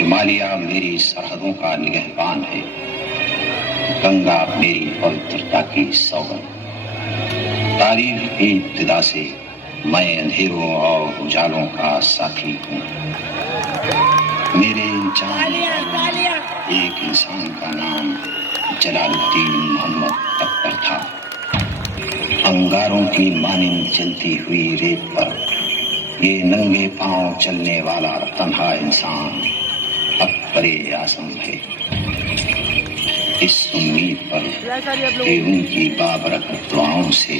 ہمالیہ میری سرحدوں کا نگہبان ہے، گنگا میری پوترتا کی سوگند۔ تاریخ کی ابتدا سے میں اندھیروں اور اجالوں کا ساتھی ہوں۔ میرے جان ایک انسان کا نام جلال الدین محمد اکبر تھا۔ انگاروں کی مانند جلتی ہوئی ریت پر یہ ننگے پاؤں چلنے والا تنہا انسان اکبر اعظم ہے، اس امید پر کہ ان کی بابرکت دعاؤں سے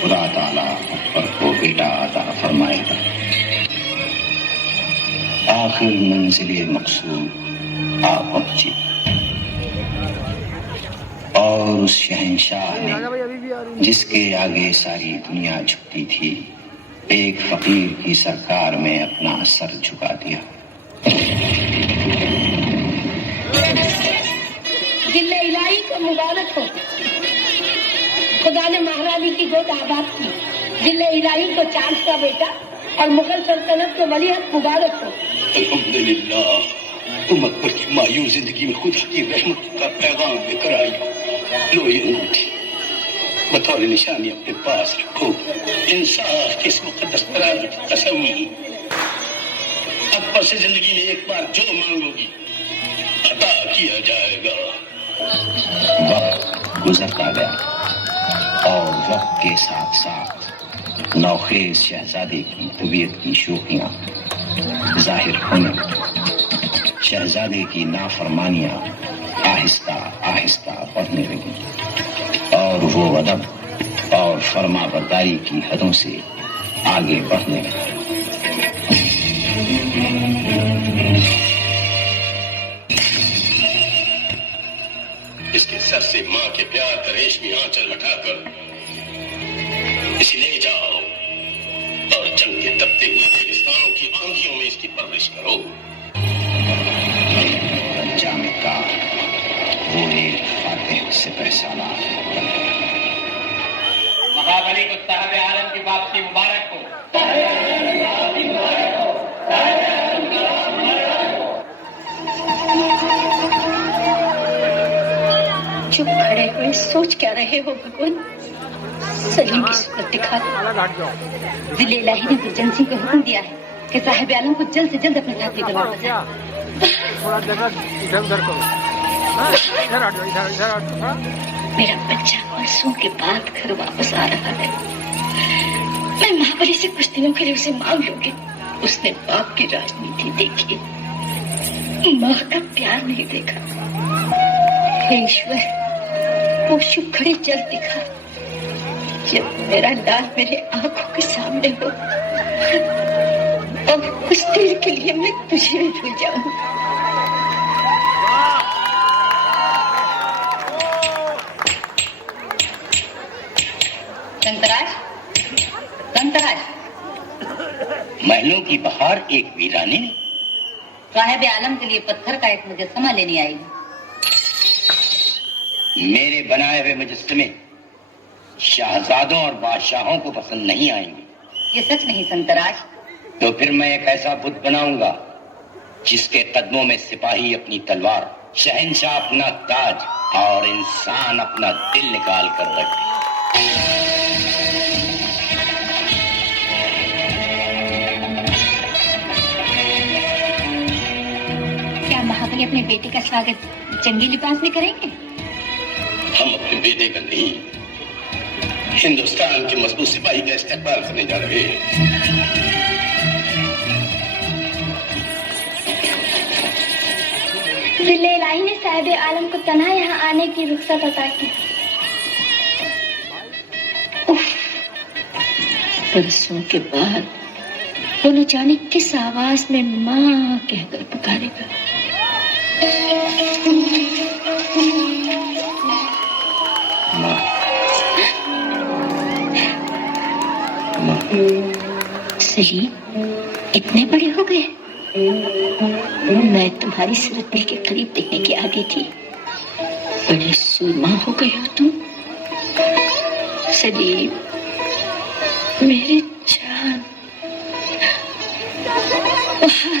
خدا تعالیٰ اکبر کو بیٹا عطا فرمائے گا۔ آخر منزل مقصود آ پہنچی اور اس شہنشاہ نے جس کے آگے ساری دنیا جھکتی تھی، ایک فقیر کی سرکار میں اپنا سر جھکا دیا۔ دل الہی کو مبارک ہو، خدا نے مہارانی کی گود آباد کی۔ دل الہی کو چاند کا بیٹا اور مغل سلطنت کو ولیعہد مبارک ہو۔ الحمدللہ، تم اکبر کی مایوس زندگی میں خدا کی رحمت کا پیغام لے کر آئی ہو۔ لو یہ انگوٹھی بطور نشانی اپنے پاس رکھو، انصاف کی اس مقدس ترازو کی قسم، اکبر سے زندگی میں ایک بار جو مانگو گی عطا کیا جائے گا۔ وقت گزرتا گیا اور وقت کے ساتھ ساتھ نوخیز شہزادے کی طبیعت کی شوخیاں ظاہر ہونے لگیں۔ شہزادے کی نافرمانیاں آہستہ آہستہ بڑھنے لگیں اور وہ ادب اور فرما برداری کی حدوں سے آگے بڑھنے لگا۔ اس کے سر سے ماں کے پیار کا ریشمی آنچل ہٹا کر اسے لے جاؤ اور جنگ کے تپتے ہوئے ریگستانوں کی آندھیوں میں اس کی پرورش کرو۔ انجام کار وہ ایک فاتح سپہ سالار بن گیا۔ مہابلی کو صاحب عالم کی واپسی مبارک ہو۔ چپ کھڑے ہوئے سوچ کیا رہے ہو بھگوان؟ سلیم کی صورت دکھا دو۔ دل الہی نے گرجن سنگھ کو حکم دیا ہے کہ صاحب عالم کو جلد سے جلد اپنے ساتھی بناؤ۔ میرا بچہ برسوں کے بعد گھر واپس آ رہا ہے۔ میں مہابلی سے کچھ دنوں کے لیے اسے مانگ لوں گی۔ اس نے باپ کی راجنیتی دیکھی، ماں کا پیار نہیں دیکھا۔ ہے ایشور، وہ شب گھڑی جلد دکھا جب میرا لال میرے آنکھوں کے سامنے ہو اور کچھ دیر کے لیے میں تجھے بھی بھول جاؤں۔ سنتراج محلوں کی بہار ایک ویرانے نے صاحب عالم کے لیے پتھر کا ایک مجسمہ لینے آئی ہوں۔ میرے بنائے ہوئے مجسمے شہزادوں اور بادشاہوں کو پسند نہیں آئیں گے۔ یہ سچ نہیں سنتراج۔ تو پھر میں ایک ایسا بت بناؤں گا جس کے قدموں میں سپاہی اپنی تلوار، شہنشاہ اپنا تاج اور انسان اپنا دل نکال کر رکھے۔ کیا مہابلی اپنے بیٹے کا سواگت جنگی لباس میں کریں گے؟ ہم اپنے بیٹے کا نہیں، ہندوستان کے مضبوط سپاہی کا استقبال کرنے جا رہے ہیں۔ دل الہی نے صاحب عالم کو تنہا یہاں آنے کی رخصت عطا کی۔ برسوں کے بعد وہ نہ جانے کس آواز میں ماں کہہ کر پکارے گا۔ سلیم، اتنے بڑے ہو گئے؟ میں تمہاری صورت دل کے قریب دیکھنے کی آگے تھی، بڑے سرما ہو گئے ہو تم۔ سلیم میرے جان، باہر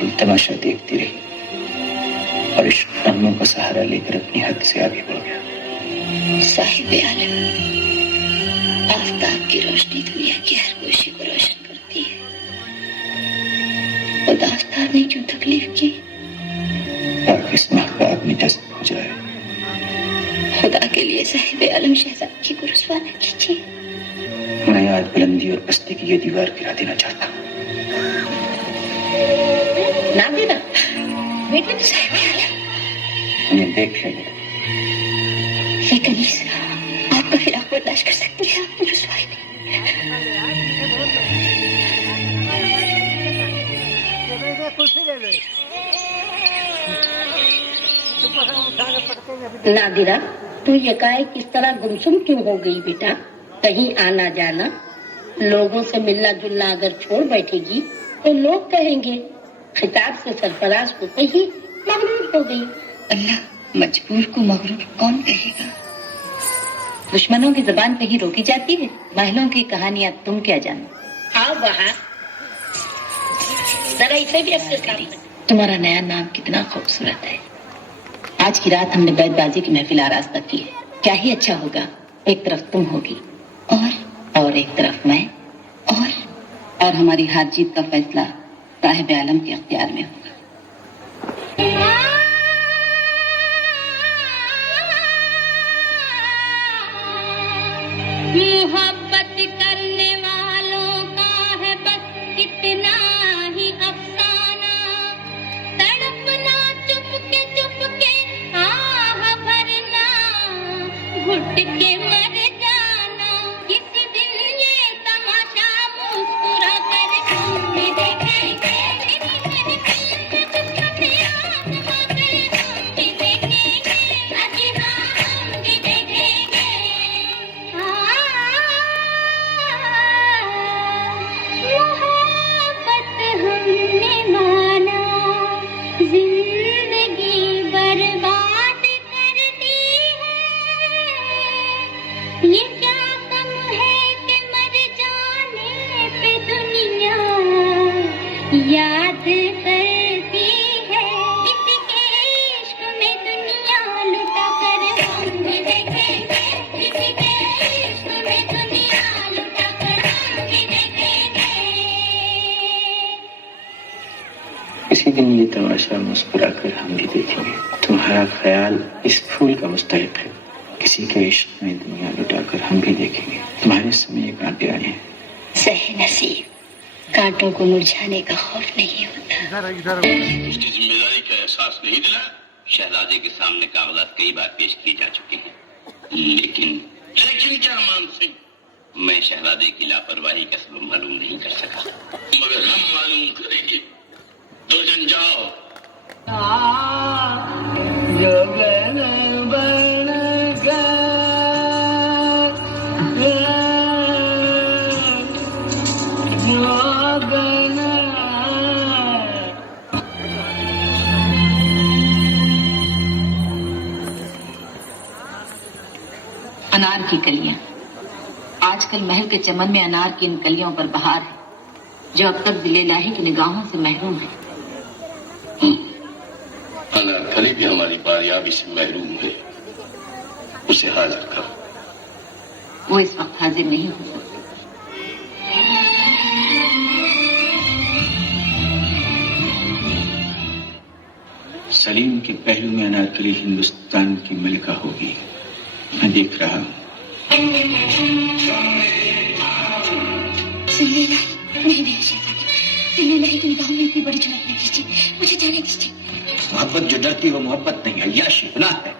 بالکل تماشا دیکھتی رہی اور عشق تمنوں کا سہارا لے کر اپنی حد سے آگے بڑھ گیا۔ صاحب عالم، آفتاب کی روشنی دنیا کی ہر گوشے کو روشن کرتی ہے۔ خدا آفتاب نے کیوں تکلیف کی؟ تاکہ اس محتاب میں جذب ہو جائے۔ خدا کے لیے صاحب عالم شہزادی کو رسوا نہ کیجیے۔ میں آج بلندی اور پستی کی یہ دیوار گرا دینا چاہتا ہوں۔ نادرہ بیٹے تو صاحب عالم، انہیں دیکھ لیں گے۔ یہ کنیز آپ کا فراق برداشت کر سکتی ہے، آپ کی رسوائی نہیں۔ نادرہ، تو یکایک کس طرح گمسم کیوں ہو گئی بیٹا؟ کہیں آنا جانا، لوگوں سے ملنا جلنا اگر چھوڑ بیٹھے گی تو لوگ کہیں گے خطاب سے سرفراز کو کہیں مغرور ہو گئی۔ اللہ مجبور کو مغرور کون کہے گا؟ دشمنوں کی زبان کہیں روکی جاتی ہے؟ محلوں کی کہانیاں تم کیا جانو؟ آؤ باہر، ذرا اسے بھی اپنے کام میں۔ تمہارا نیا نام کتنا خوبصورت ہے۔ آج کی رات ہم نے بیت بازی کی محفل آراستہ کی ہے، کیا ہی اچھا ہوگا، ایک طرف تم ہوگی اور ایک طرف میں، اور ہماری ہار جیت کا فیصلہ صاحب عالم کے اختیار میں ہوگا۔ محبت کرنے والوں کا ہے بس اتنا ہی افسانہ، تڑپنا چپ کے آہ بھرنا، گھٹ کے مر جانا، کسی دن یہ تماشا مسکرا کر ہم بھی دیکھیں گے، میری قسمت آسماں سے ہم بھی دیکھیں گے، اجی ہاں ہم بھی دیکھیں گے۔ محبت ہم نے مانا، زندگی برباد کر دی ہے، یہ کیا کم ہے کہ مر جانے پہ دنیا یاد کرتی ہے، کسی کے عشق میں دنیا لٹا کر ہم بھی دیکھیں گے، کسی کے عشق میں دنیا لٹا کر ہم بھی دیکھیں گے۔ کسی دن یہ تماشا مسکرا کر ہم بھی دیکھیں گے۔ تمہارا خیال اس پھول کا مستحق ہے، کسی کے عشق میں دنیا لٹا کر ہم بھی دیکھیں گے۔ تمہارے سامنے یہ کانٹے آئے ہیں، صحیح نصیب، کانٹوں کو مرجھانے کا خوف نہیں ہوتا۔ اس کی ذمہ داری کا احساس نہیں دلا۔ شہزادے کے سامنے کاغذات کئی بار پیش کیے جا چکے ہیں، لیکن کیا مان سنگھ؟ میں شہزادے کی لاپرواہی کا سبب معلوم نہیں کر سکا۔ مگر ہم معلوم کریں گے۔ درجن جاؤ۔ انار کی کلیاں، آج کل محل کے چمن میں انار کی ان کلیوں پر بہار ہے جو اب تک دل الہی کی نگاہوں سے محروم ہے۔ انارکلی بھی ہماری باریابی سے محروم ہے، اسے حاضر کرو۔ وہ اس وقت حاضر نہیں ہو سکتی۔ سلیم کے پہلو میں انارکلی ہندوستان کی ملکہ ہوگی، میں دیکھ رہا ہوں۔ سننے لائے نہیں میرے شہزادے، سننے لائے کی نگاہوں میں اتنی بڑی جرات نہ کیجیے، مجھے جانے دیجیے۔ محبت جو ڈرتی وہ محبت نہیں ہے، عیاشی گناہ ہے۔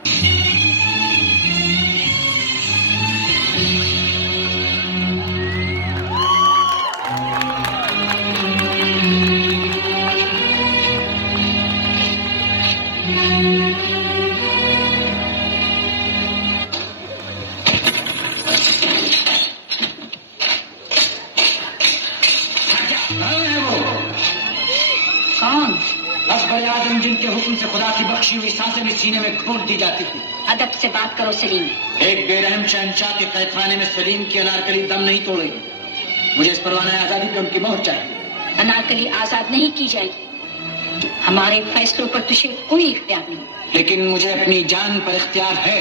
کون؟ اکبر اعظم جن کے حکم سے خدا کی بخشی ہوئی سانسیں بھی سینے میں گھونٹ دی جاتی تھی۔ ادب سے بات کرو سلیم۔ ایک بے رحم شہنشاہ کے قید خانے میں سلیم کی انارکلی دم نہیں توڑے گی۔ مجھے اس پروانہ آزادی پہ ان کی مہر چاہیے۔ انارکلی آزاد نہیں کی جائے گی۔ ہمارے فیصلوں پر تجھے کوئی اختیار نہیں. لیکن مجھے اپنی جان پر اختیار ہے.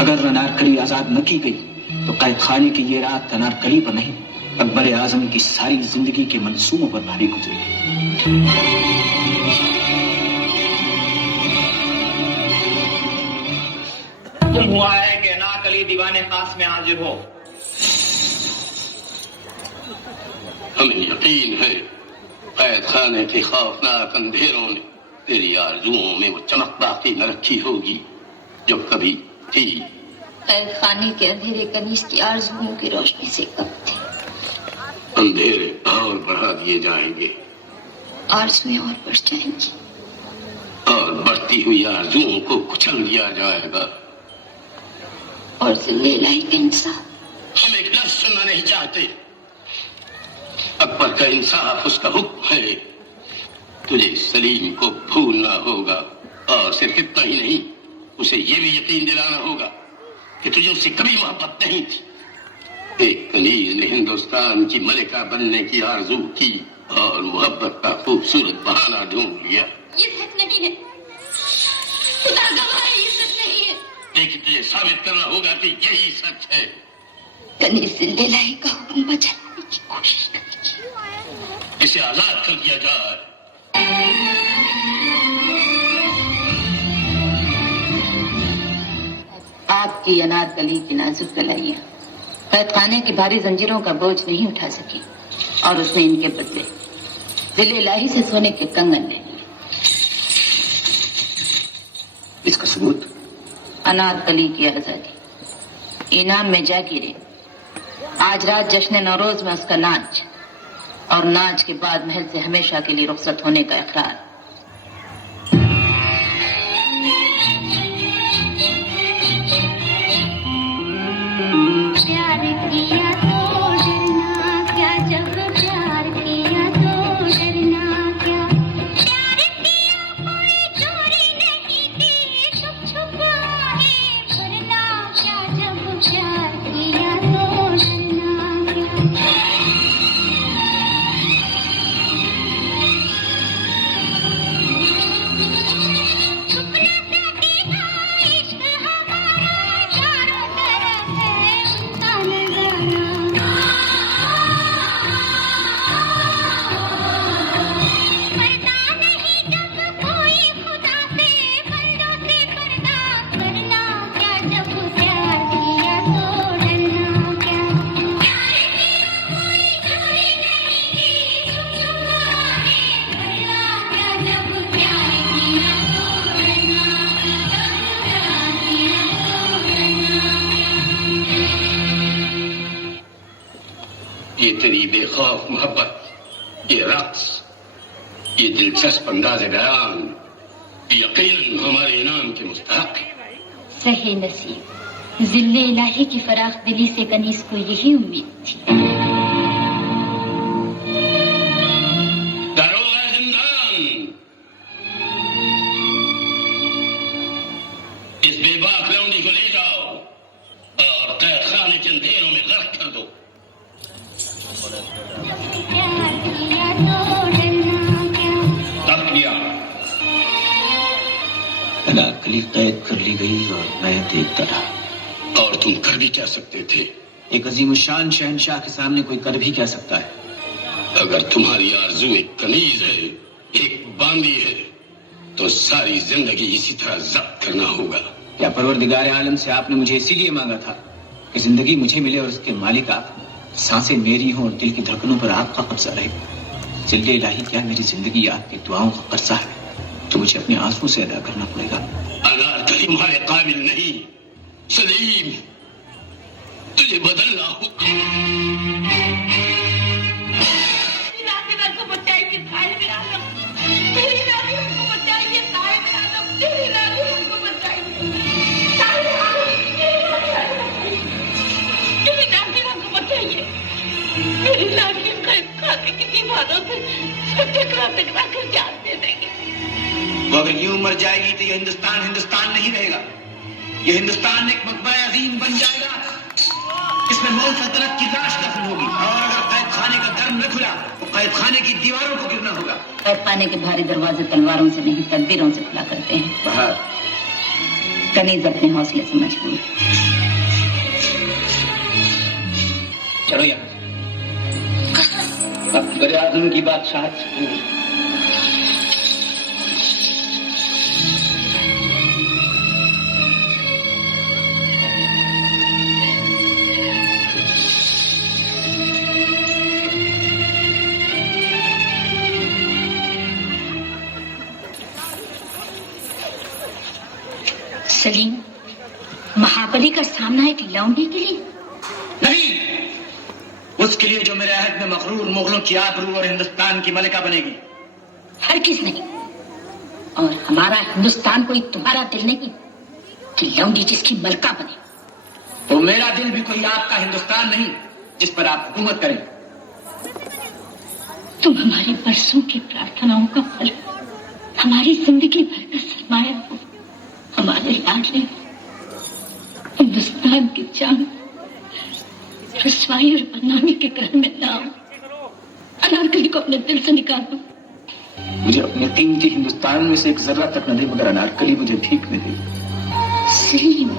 اگر انارکلی آزاد نہ کی گئی تو قید خانے کی یہ رات انارکلی پر نہیں اکبر اعظم کی ساری زندگی کے منصوبوں پر بھاری گزری. تم ہوا ہے کہ انارکلی دیوان خاص میں حاضر ہو. ہمیں یقین ہے قید خانے کے خوفناک اندھیروں نے تیری آرزوؤں میں وہ چمک باقی نہ رکھی ہوگی جو کبھی تھی. قید خانے کے اندھیرے کنیز کی آرزوؤں کی روشنی سے کب تھی. اندھیرے اور بڑھا دیے جائیں گے، آرزویں اور بڑھ جائیں گی، اور بڑھتی ہوئی آرزوؤں کو کچل دیا جائے گا. اور ذل الہی کا انصاف. ہم ایک لفظ سننا نہیں چاہتے. اکبر کا انصاف اس کا حکم ہے. تجھے سلیم کو بھولنا ہوگا، اور صرف اتنا ہی نہیں، اسے یہ بھی یقین دلانا ہوگا کہ تجھے اس سے کبھی محبت نہیں تھی. ایک کنیز نے ہندوستان کی ملکہ بننے کی آرزو کی اور محبت کا خوبصورت بہانہ ڈھونڈ لیا. یہ سچ نہیں ہے، خدا گواہ ہے، یہ سچ نہیں ہے. لیکن تجھے ثابت کرنا ہوگا کہ یہی سچ ہے. کنیز ذل الہی کا حکم بجا لانے کی کوشش کرے گی. اسے آزاد کر دیا جائے. آپ کی انارکلی کی نازک کلائیاں قید خانے کی بھاری زنجیروں کا بوجھ نہیں اٹھا سکی، اور اس نے ان کے بدلے ذل الہی سے سونے کے کنگن لے لیے. اس کا ثبوت انارکلی کی آزادی، انعام میں جاگیریں. آج رات جشن نوروز میں اس کا ناچ، اور ناچ کے بعد محل سے ہمیشہ کے لیے رخصت ہونے کا اقرار. پیار کیا تو ڈرنا کیا، جب پیار کیا تو ڈرنا کیا. پیار کیا کوئی چوری نہیں کی، چھپ چھپ آئے بھرنا کیا، جب پیار کیا تو ڈرنا کیا. یہ تیری بے خوف محبت، یہ رقص، یہ دلچسپ انداز بیان یقیناً ہمارے انعام کے مستحق ہے. صحیح نصیب، ذل الہی کی فراخ دلی سے کنیز کو یہی امید تھی. داروغہ زندان، اس بے باک لونڈی کو لے جاؤ اور قید خانے کے اندھیروں میں غرق کر دو. پیار کیا تو ڈرنا کیا. تب کیا انارکلی قید کر لی گئی اور میں دیکھتا رہا. اور تم کر بھی کیا سکتے تھے؟ ایک عظیم الشان شہنشاہ کے سامنے کوئی کر بھی کیا سکتا ہے؟ اگر تمہاری آرزو ایک کنیز ہے، ایک باندی ہے، تو ساری زندگی اسی طرح ضبط کرنا ہوگا. کیا پروردگار عالم سے آپ نے مجھے اسی لیے مانگا تھا کہ زندگی مجھے ملے اور اس کے مالک آپ، سانسیں میری ہوں اور دل کی دھڑکنوں پر آپ کا قبضہ رہے؟ ذل الہی، کیا میری زندگی آپ کی دعاؤں کا قرضہ ہے تو مجھے اپنے آنسوں سے ادا کرنا پڑے گا. انارکلی تمہارے قابل نہیں. سلیم، تجھے بدلنا ہوگا. وہ اگر یوں مر جائے گی تو یہ ہندوستان ہندوستان نہیں رہے گا. یہ ہندوستان ایک مقبرہ عظیم بن جائے گا، اس میں مغل سلطنت کی لاش دفن ہوگی. اور اگر قید خانے کا در نہ کھلا تو قید خانے کی دیواروں کو گرنا ہوگا. قید خانے کے بھاری دروازے تلواروں سے نہیں تدبیروں سے کھلا کرتے ہیں. بہار کنیز اپنے حوصلے سے مجبور ہے. چلو یہاں اکبر اعظم کی بادشاہت سے دور. سلیم، مہابلی کا سامنا ایک لونڈی کے لیے؟ نہیں، اس کے لیے جو میرے عہد میں مغرور مغلوں کی آبرو اور ہندوستان کی ملکہ بنے گی. ہرگز نہیں. اور ہمارا ہندوستان کوئی تمہارا دل نہیں کہ لونڈی جس کی ملکہ بنے. تو میرا دل بھی کوئی آپ کا ہندوستان نہیں جس پر آپ حکومت کریں. تم ہماری برسوں کی پرارتھناؤں کا پھل، ہماری زندگی بھر کا سرمایہ ہو. ہمارے لاڈلے ہندوستان کی جان رسوائی اور بدنامی کے گرہ میں نہ آؤ. انارکلی کو اپنے دل سے نکال دو. مجھے اپنے قیمتی ہندوستان میں سے ایک ذرہ تک نہ دے مگر انارکلی مجھے ٹھیک نہیں دے. سلیم،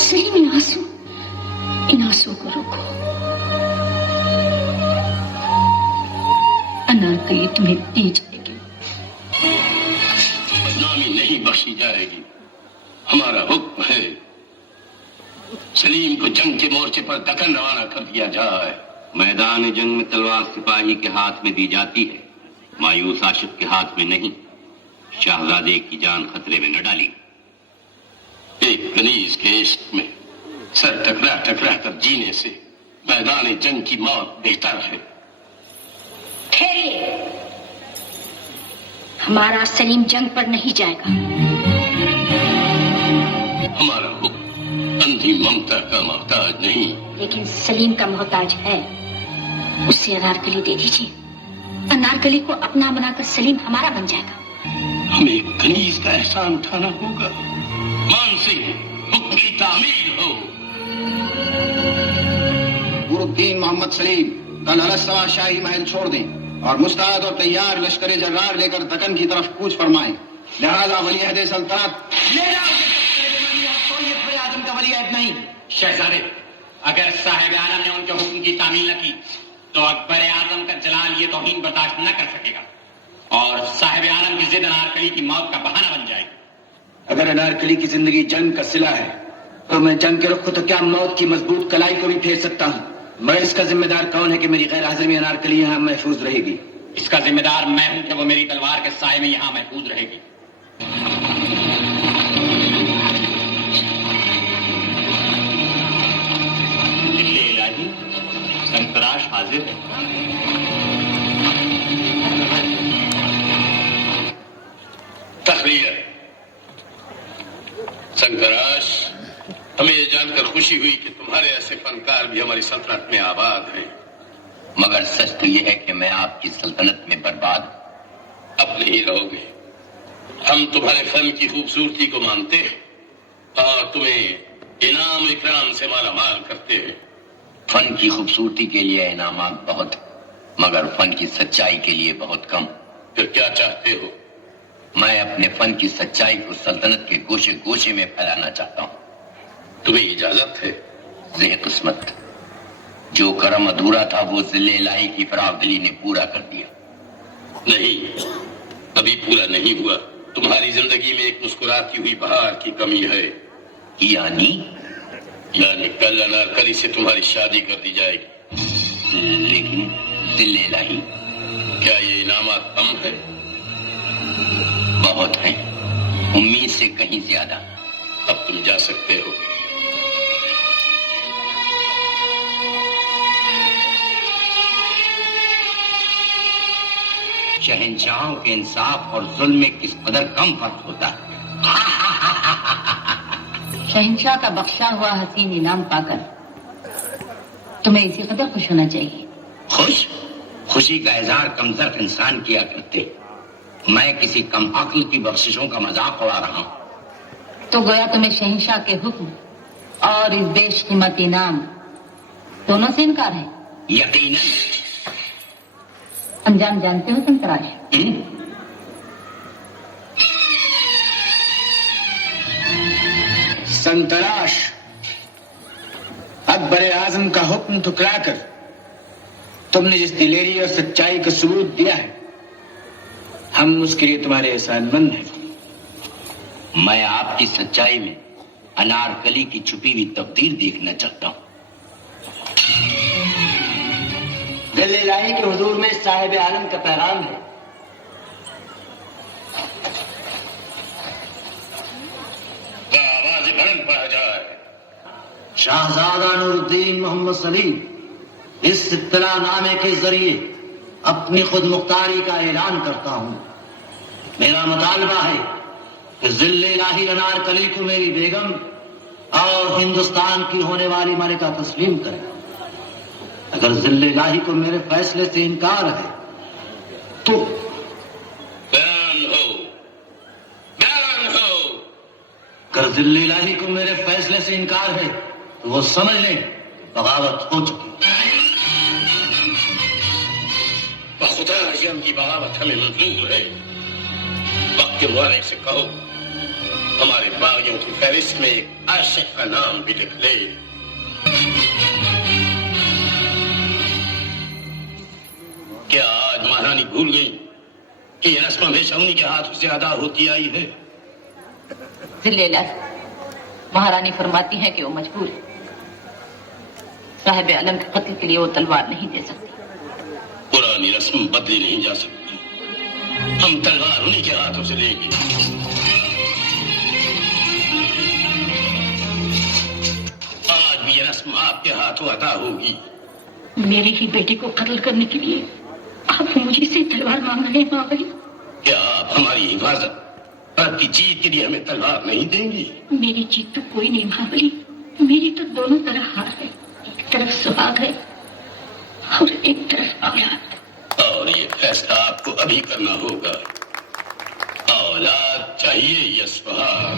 سلیم، ان آنسو کو روکو. انارکلی تمہیں دی جائے گی. بدنامی نہیں بخشی جائے گی. ہمارا حکم ہے سلیم کو جنگ کے مورچے پر دکن روانہ کر دیا جائے. میدان جنگ میں تلوار سپاہی کے ہاتھ میں دی جاتی ہے، مایوس عاشق کے ہاتھ میں نہیں. شہزادے کی جان خطرے میں نہ ڈالی. ایک کنیز کے عشق میں سر ٹکرا ٹکرا کر جینے سے میدان جنگ کی موت بہتر ہے. ٹھہرے، ہمارا سلیم جنگ پر نہیں جائے گا. ہمارا حکم اندھی ممتا کا محتاج نہیں. لیکن سلیم کا محتاج ہے. اسے انارکلی دے دیجیے. انارکلی کو اپنا بنا کر سلیم ہمارا بن جائے گا. ہمیں کنیز کا احسان اٹھانا ہوگا. مان سنگھ، حکم کی تعمیل ہو. نور الدین محمد سلیم کل الاسوا شاہی محل چھوڑ دیں اور مستعد اور تیار لشکر جرار لے کر دکن کی طرف کوچ فرمائیں. لہذا ولی عہد سلطنت ولی عہد نہیں. شہزادے، اگر صاحب عالم نے ان کے حکم کی تعمیل نہ کی تو اکبر اعظم کا جلال یہ توہین برداشت نہ کر سکے گا اور صاحب عالم کی ضد انارکلی کی موت کا بہانہ بن جائے گی. اگر انارکلی کی زندگی جنگ کا صلہ ہے تو میں جنگ کے رخ کو تو کیا موت کی مضبوط کلائی کو بھی پھیر سکتا ہوں. مگر اس کا ذمہ دار کون ہے کہ میری غیر حاضری میں انارکلی یہاں محفوظ رہے گی؟ اس کا ذمہ دار میں ہوں کہ وہ میری تلوار کے سائے میں یہاں محفوظ رہے گی. سنتراش حاضر ہے. تخلیہ سنکراش، ہمیں یہ جان کر خوشی ہوئی کہ تمہارے ایسے فنکار بھی ہماری سلطنت میں آباد ہیں. مگر سچ تو یہ ہے کہ میں آپ کی سلطنت میں برباد ہوں. اب نہیں رہو گے. ہم تمہارے فن کی خوبصورتی کو مانتے ہیں اور تمہیں انعام اکرام سے مالا مال کرتے ہیں. فن کی خوبصورتی کے لیے انعامات بہت، مگر فن کی سچائی کے لیے بہت کم. پھر کیا چاہتے ہو؟ میں اپنے فن کی سچائی کو سلطنت کے گوشے گوشے میں پھیلانا چاہتا ہوں. تمہیں اجازت ہے؟ ذہ قسمت، جو کرم ادھورا تھا وہ ذل الہی کی فراخ دلی نے پورا کر دیا. نہیں، ابھی پورا نہیں ہوا. تمہاری زندگی میں ایک مسکراتی ہوئی بہار کی کمی ہے. یعنی کل انارکلی سے تمہاری شادی کر دی جائے گی. لیکن ذل الہی، کیا یہ انعامات کم ہے؟ بہت ہیں، امید سے کہیں زیادہ. اب تم جا سکتے ہو. شہنشاہوں کے انصاف اور ظلم میں کس قدر کم فرق ہوتا ہے. شہنشاہ کا بخشا ہوا حسین انعام پا کر تمہیں اسی قدر خوش ہونا چاہیے. خوشی کا اظہار کمزور انسان کیا کرتے. میں کسی کم عقل کی بخششوں کا مذاق اڑا رہا ہوں. تو گویا تمہیں شہنشاہ کے حکم اور اس بیش قیمت انعام دونوں سے انکار ہے. یقیناً انجام جانتے ہو سنتراش؟ سنتراش، اکبر اعظم کا حکم ٹھکرا کر تم نے جس دلیری اور سچائی کا ثبوت دیا ہے، ہم اس کے لیے تمہارے احسان مند ہیں۔ میں آپ کی سچائی میں انارکلی کی چھپی ہوئی تقدیر دیکھنا چاہتا ہوں۔ دل الہی کے حضور میں صاحب عالم کا پیغام ہے۔ آواز بلند پڑا جائے۔ شاہزادہ نور الدین محمد سلیم اس اطلاع نامے کے ذریعے اپنی خود مختاری کا اعلان کرتا ہوں۔ میرا مطالبہ ہے کہ ذل الہی انارکلی کو میری بیگم اور ہندوستان کی ہونے والی ملکہ تسلیم کرے۔ اگر ذل الہی کو میرے فیصلے سے انکار ہے تو بیان ہو، بیان ہو۔ اگر ذل الہی کو میرے فیصلے سے انکار ہے تو وہ سمجھ لیں بغاوت ہو چکی۔ بخدا یم کی بغاوت ہمیں منظور ہے۔ وقت کے والے سے کہو ہمارے باغیوں کی فہرست میں ایک عاشق کا نام بھی لکھ لے۔ کیا آج مہارانی بھول گئی کہ یہ رسم ہمیشہ انہی کے ہاتھوں سے ادا ہوتی آئی ہے؟ ذل الہی، مہارانی فرماتی ہیں کہ وہ مجبور ہے، صاحب علم کے قتل کے لیے وہ تلوار نہیں دے سکتی۔ پرانی رسم بدلی نہیں جا سکتی، ہم تلوار انہی کے ہاتھوں سے لیں گے۔ آج بھی یہ رسم آپ کے ہاتھوں ادا ہوگی۔ میرے ہی بیٹے کو قتل کرنے کے لیے آپ مجھے سے تلوار مانگ رہے ہیں ماں بھائی؟ کیا آپ ہماری حفاظت اور آپ کی جیت کے لیے ہمیں تلوار نہیں دیں گی؟ میری جیت تو کوئی نہیں ماں بھائی، میری تو دونوں طرف ہار ہے، ایک طرف سہاگ ہے اور ایک طرف اولاد۔ اور یہ فیصلہ آپ کو ابھی کرنا ہوگا، اولاد چاہیے یا سہاگ؟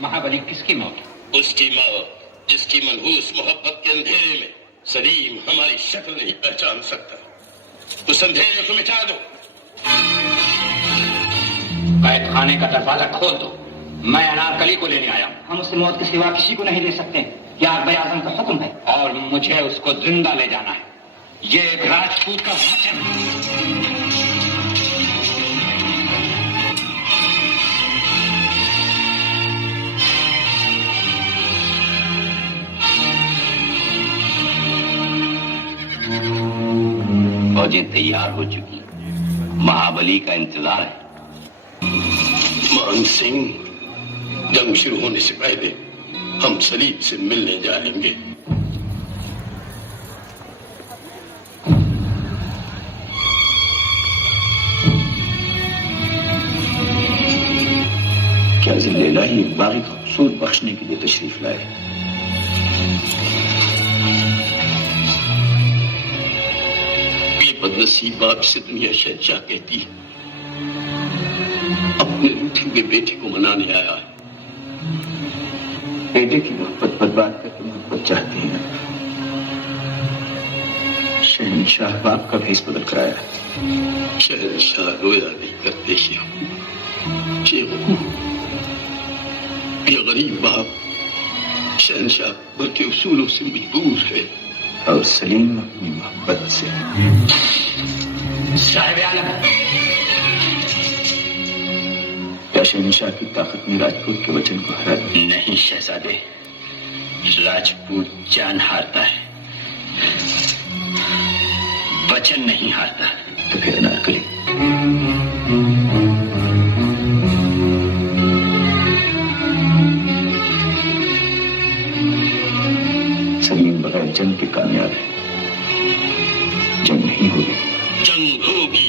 مہابلی کس کی موت؟ اس کی موت جس کی منحوس محبت کے اندھیرے میں سلیم ہماری شکل نہیں پہچان سکتا۔ اس اندھیرے کو مٹا دو۔ قید خانے کا دروازہ کھول دو، میں انارکلی کو لینے آیا ہوں۔ ہم اسے موت کے سوا کسی کو نہیں لے سکتے، یہ اکبر اعظم کا حکم ہے اور مجھے اس کو زندہ لے جانا ہے۔ یہ ایک راجپوت کا وچن ہے۔ فوجیں تیار ہو چکی، مہابلی کا انتظار ہے۔ مان سنگھ، جنگ شروع ہونے سے پہلے ہم سلیم سے ملنے جائیں گے۔ کیا ذل الہی باغی کا قصور بخشنے کے لیے تشریف لائے؟ بدنصیب باپ سے دنیا شہنشاہ کہتی ہے، اپنے روٹھے ہوئے بیٹے کو منانے آیا ہے۔ بیٹے کی محبت برباد کر کے محبت چاہتی ہیں، شہنشاہ باپ کا بھیس بدل کرایا ہے۔ شہنشاہ رویا نہیں کرتے یہ غریب باپ شہنشاہ کے اصولوں سے مجبور ہے اور سلیم اپنی محبت سے۔ صاحب عالم، کیا شہنشاہ کی طاقت نے راجپوت کے وچن کو ہرا دیا؟ نہیں شہزادے، راجپوت جان ہارتا ہے، وچن نہیں ہارتا۔ تو پھر انارکلی سلیم بغیر جنگ کے کامیاب ہے، جنگ نہیں ہوگی۔ جنگ ہوگی،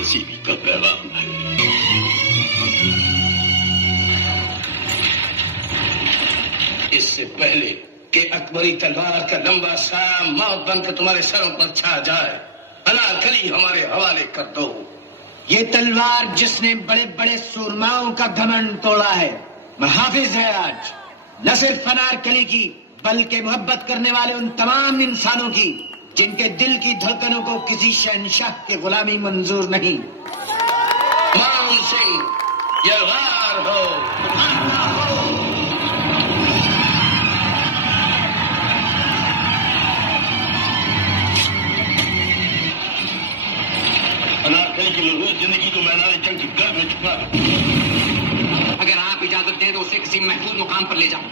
نصیبی کا پیغام ہے۔ اس سے پہلے کہ اکبری تلوار کا لمبا سایہ موت بن کر تمہارے سروں پر چھا جائے، انارکلی ہمارے حوالے کر دو. یہ تلوار جس نے بڑے بڑے سورماؤں کا گھمنڈ توڑا ہے محافظ ہے آج، نہ صرف انارکلی کی بلکہ محبت کرنے والے ان تمام انسانوں کی جن کے دل کی دھڑکنوں کو کسی شہنشاہ کی غلامی منظور نہیں. مان سنگھ یہ غار ہو. انارکلی کی محفوظ زندگی کو میدان جنگ کی گرد میں چھپا دو. اگر آپ اجازت دیں تو اسے کسی محفوظ مقام پر لے جاؤں.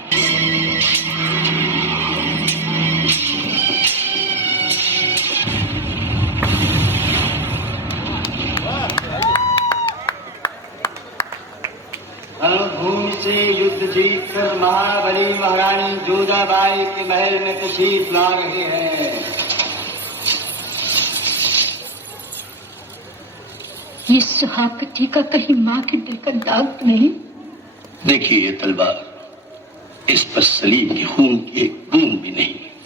بھومی سے یدھ جیت کر مہابلی مہارانی جوجا بائی کے محل میں تشریف لا رہے ہیں. یہ سہاگ کا ٹیکا کہیں ماں کے دل کا داغ تو نہیں؟ دیکھیے یہ تلوار، اس پر سلیم کے خون کی ایک بوند بھی نہیں.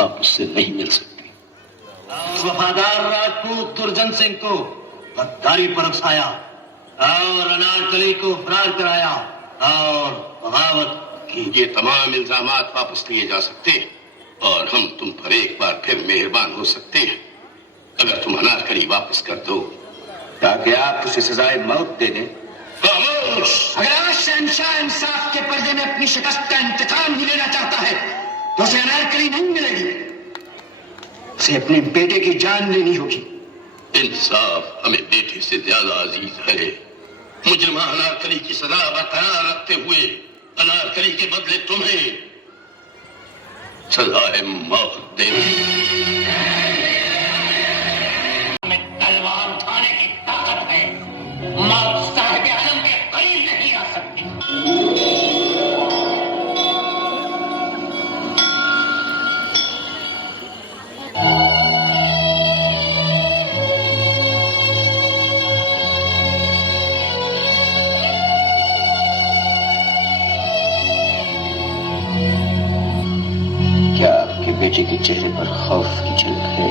آپ اس سے نہیں مل سکتے. وفادار راجپوت درجن سنگھ کو غداری پر اکسایا اور انارکلی کو فرار کرایا اور بغاوت کی. یہ تمام الزامات واپس لیے جا سکتے ہیں اور ہم تم پر ایک بار پھر مہربان ہو سکتے ہیں اگر تم انارکلی واپس کر دو تاکہ آپ اسے سزائے موت دے دیں. خاموش! اگر آج شہنشاہ انصاف کے پردے میں اپنی شکست کا انتقام ہی لینا چاہتا ہے تو اسے انارکلی نہیں ملے گی، اسے اپنے بیٹے کی جان لینی ہوگی. انصاف ہمیں بیٹے سے زیادہ عزیز ہے. مجرمہ انارکلی کی سزا برقرار رکھتے ہوئے انارکلی کے بدلے تمہیں سزائے موت دینا. تلوار اٹھانے کی طاقت ہے، موت صاحب عالم کے قریب نہیں آ سکتی. کیا آپ کے بیٹے کے چہرے پر خوف کی جھلک ہے؟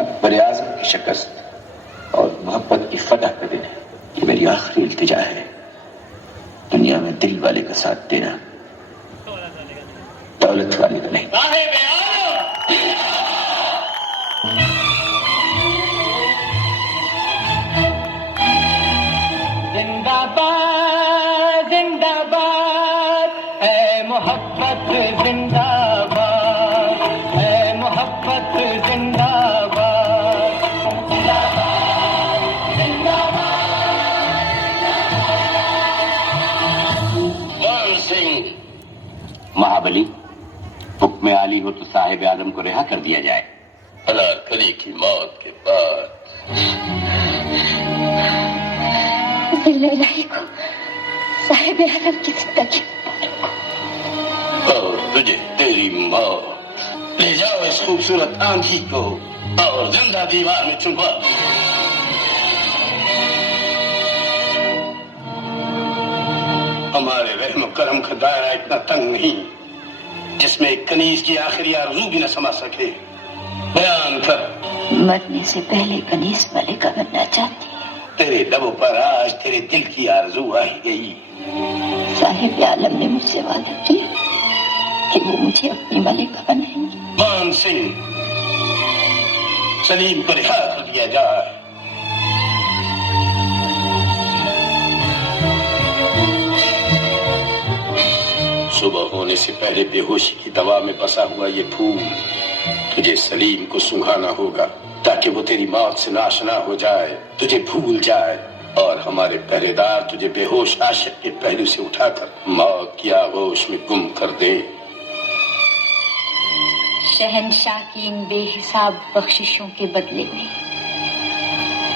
اکبر اعظم کی شکست اور محبت کی فتح کا دن ہے. یہ میری آخری التجا ہے. دنیا میں دل والے کا ساتھ دینا، دولت والے کا نہیں. زندہ باد زندہ باد اے محبت زندہ باد، اے محبت زندہ باد. مان سنگھ! مہابلی، حکم عالی ہو تو صاحب اعظم کو رہا کر دیا جائے. انارکلی کی موت کے بعد الہی کو صاحب عالم کی زندگی اور تجھے تیری موت. لے جاؤ اس خوبصورت آنکھی کو اور زندہ دیوار میں چھپا دو. ہمارے رحم و کرم کا دائرہ اتنا تنگ نہیں جس میں ایک کنیز کی آخری آرزو بھی نہ سما سکے. بیان کر. مرنے سے پہلے کنیز والے کا بننا چاہتی ہے. تیرے لبوں پر آج تیرے دل کی آرزو آ ہی گئی. صاحب عالم نے مجھ سے وعدہ کیا کہ وہ مجھے اپنی ملکہ بنائیں گے. مان سنگھ، سلیم کو رہا کر دیا جائے. صبح ہونے سے پہلے بے ہوشی کی دوا میں بسا ہوا یہ پھول تجھے سلیم کو سنگھانا ہوگا تاکہ وہ تیری موت سے ناشنا ہو جائے، تجھے بھول جائے اور ہمارے پہرے دار تجھے بے ہوش عاشق کے پہلو سے اٹھا کر موت کی آغوش میں گم کر دے. شہنشاہ کی ان بے حساب بخششوں کے بدلے میں